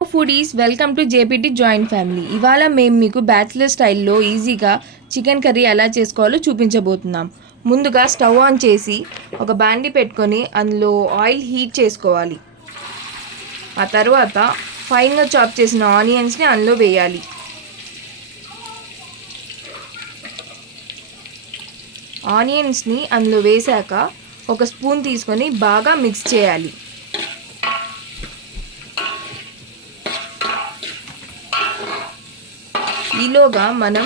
Foodies welcome to JPT joint family. ఇవాళ మేము మీకు బ్యాచిలర్ స్టైల్లో ఈజీగా చికెన్ కర్రీ ఎలా చేసుకోవాలో చూపించబోతున్నాం. ముందుగా స్టవ్ ఆన్ చేసి ఒక బాండీ పెట్టుకొని అందులో ఆయిల్ హీట్ చేసుకోవాలి. ఆ తర్వాత ఫైన్గా చాప్ చేసిన ఆనియన్స్ని అందులో వేయాలి. ఆనియన్స్ని అందులో వేశాక ఒక స్పూన్ తీసుకొని బాగా మిక్స్ చేయాలి. ఈలోగా మనం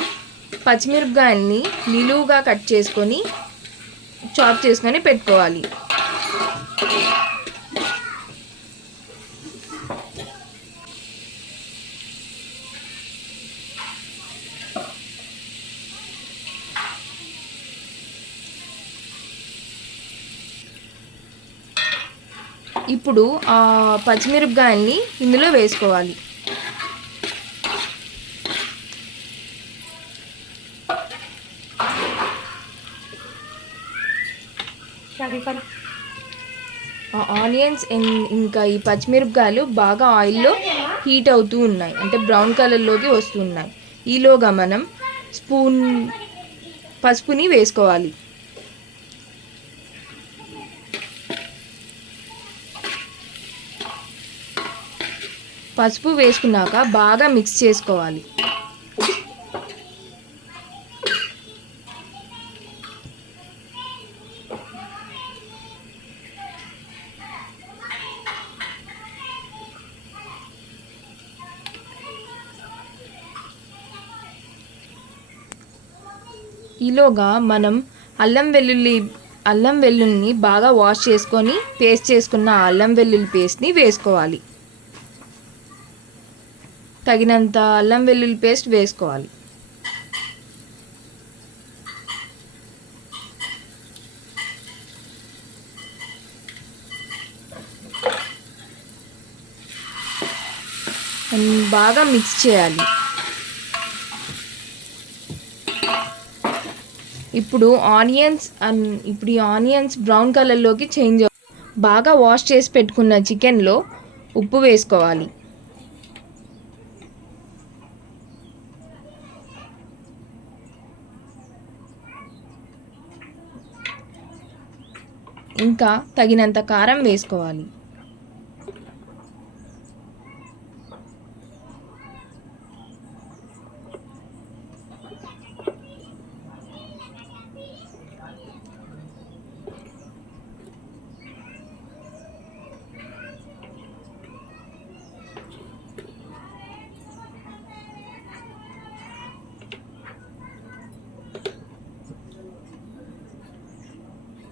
పచ్చిమిరపకాయల్ని నిలువుగా కట్ చేసుకొని చాప్ చేసుకొని పెట్టుకోవాలి. ఇప్పుడు ఆ పచ్చిమిరపకాయల్ని ఇందులో వేసుకోవాలి. ఆనియన్స్ ఇంకా ఈ పచ్చిమిరపకాయలు బాగా ఆయిల్లో హీట్ అవుతూ ఉన్నాయి, అంటే బ్రౌన్ కలర్లోకి వస్తున్నాయి. ఈలోగా మనం స్పూన్ పసుపుని వేసుకోవాలి. పసుపు వేసుకున్నాక బాగా మిక్స్ చేసుకోవాలి. ఈలోగా మనం అల్లం వెల్లుల్లిని బాగా వాష్ చేసుకొని పేస్ట్ చేసుకున్న అల్లం వెల్లుల్లి పేస్ట్ని వేసుకోవాలి. తగినంత అల్లం వెల్లుల్లి పేస్ట్ వేసుకోవాలి. బాగా మిక్స్ చేయాలి. ఇప్పుడు ఈ ఆనియన్స్ బ్రౌన్ కలర్లోకి చేంజ్ బాగా వాష్ చేసి పెట్టుకున్న చికెన్లో ఉప్పు వేసుకోవాలి. ఇంకా తగినంత కారం వేసుకోవాలి.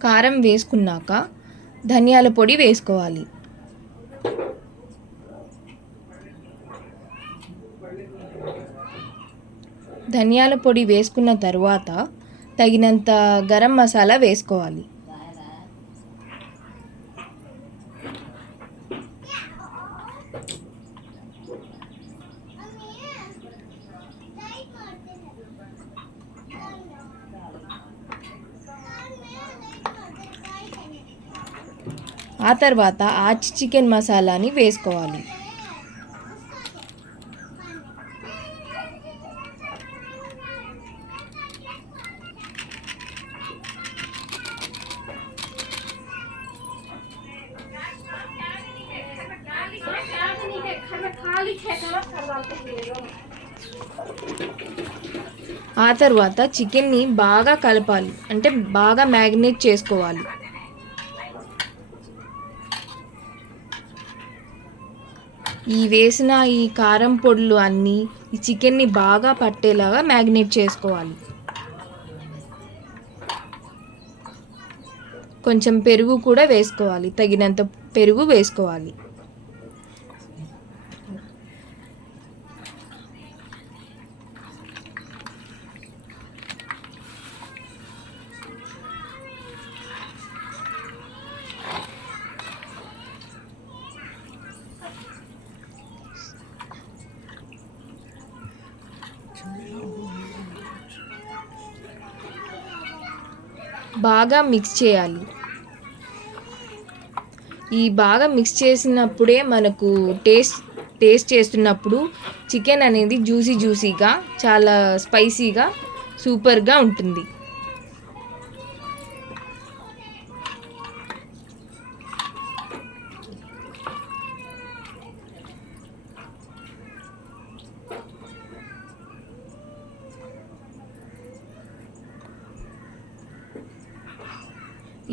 కారం వేసుకున్నాక ధనియాల పొడి వేసుకోవాలి. ధనియాల పొడి వేసుకున్న తర్వాత తగినంత గరం మసాలా వేసుకోవాలి. ఆ తర్వాత ఆచి చికెన్ మసాలాని వేసుకోవాలి. ఆ తర్వాత చికెన్ని బాగా కలపాలి, అంటే బాగా మ్యారినేట్ చేసుకోవాలి. వేసిన ఈ కారం పొడులు అన్నీ ఈ చికెన్ని బాగా పట్టేలాగా మ్యారినేట్ చేసుకోవాలి. కొంచెం పెరుగు కూడా వేసుకోవాలి, తగినంత పెరుగు వేసుకోవాలి. బాగా మిక్స్ చేయాలి. ఈ బాగా మిక్స్ చేసినప్పుడే మనకు టేస్ట్ చేస్తున్నప్పుడు చికెన్ అనేది జ్యూసీగా చాలా స్పైసీగా సూపర్గా ఉంటుంది.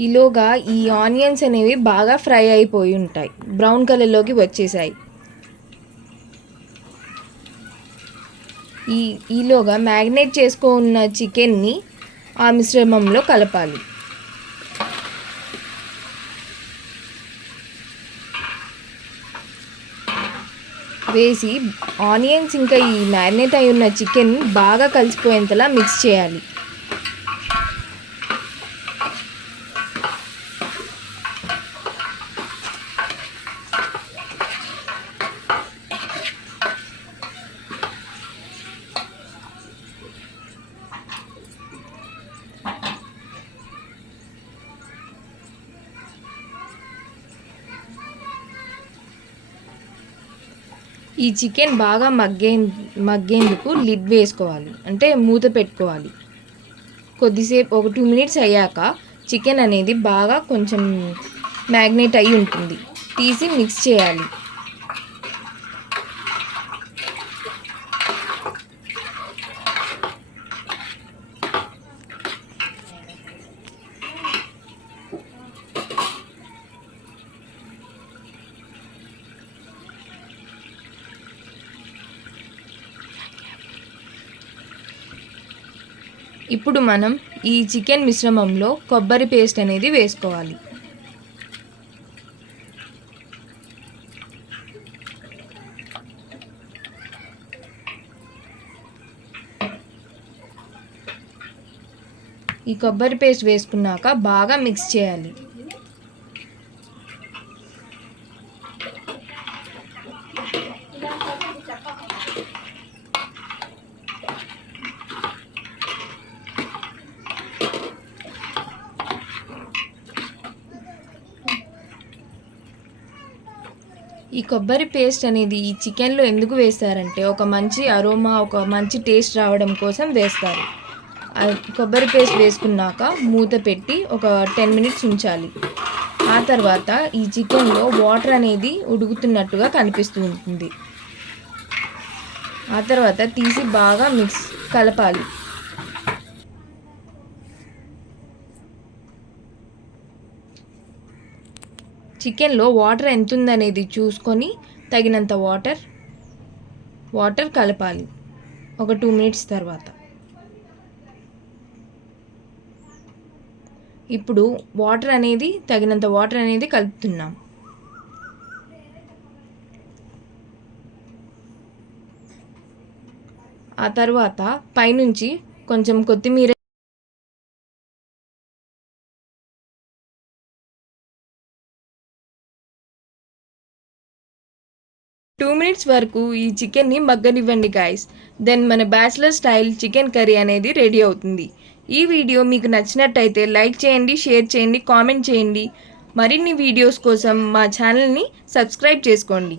ఈలోగా ఈ ఆనియన్స్ అనేవి బాగా ఫ్రై అయిపోయి ఉంటాయి, బ్రౌన్ కలర్లోకి వచ్చేసాయి. ఈలోగా మ్యాగ్నేట్ చేసుకున్న చికెన్ని ఆ మిశ్రమంలో కలపాలి. వేసి ఆనియన్స్ ఇంకా ఈ మ్యాగ్నేట్ అయి ఉన్న చికెన్ బాగా కలిసిపోయేంతలా మిక్స్ చేయాలి. ఈ చికెన్ బాగా మగ్గేందుకు లిడ్ వేసుకోవాలి, అంటే మూత పెట్టుకోవాలి. కొద్దిసేపు ఒక 2 మినిట్స్ అయ్యాక చికెన్ అనేది బాగా కొంచెం మ్యాగ్నేట్ అయి ఉంటుంది, తీసి మిక్స్ చేయాలి. ఇప్పుడు మనం ఈ చికెన్ మిశ్రమంలో కొబ్బరి పేస్ట్ అనేది వేసుకోవాలి. ఈ కొబ్బరి పేస్ట్ వేసుకున్నాక బాగా మిక్స్ చేయాలి. ఈ కొబ్బరి పేస్ట్ అనేది ఈ చికెన్లో ఎందుకు వేస్తారంటే ఒక మంచి అరోమా, ఒక మంచి టేస్ట్ రావడం కోసం వేస్తారు. కొబ్బరి పేస్ట్ వేసుకున్నాక మూత పెట్టి ఒక 10 మినిట్స్ ఉంచాలి. ఆ తర్వాత ఈ చికెన్లో వాటర్ అనేది ఉడుకుతున్నట్టుగా కనిపిస్తూ ఉంటుంది. ఆ తర్వాత తీసి బాగా కలపాలి. చికెన్లో వాటర్ ఎంత ఉందనేది చూసుకొని తగినంత వాటర్ కలపాలి ఒక 2 మినిట్స్ తర్వాత. ఇప్పుడు తగినంత వాటర్ అనేది కలుపుతున్నాం. ఆ తర్వాత పైనుంచి కొంచెం కొత్తిమీర 2 మినిట్స్ వరకు ఈ చికెన్ని మగ్గనివ్వండి గాయస్. దెన్ మన బ్యాచిలర్ స్టైల్ చికెన్ కర్రీ అనేది రెడీ అవుతుంది. ఈ వీడియో మీకు నచ్చినట్టయితే లైక్ చేయండి, షేర్ చేయండి, కామెంట్ చేయండి. మరిన్ని వీడియోస్ కోసం మా ఛానల్ని సబ్స్క్రైబ్ చేసుకోండి.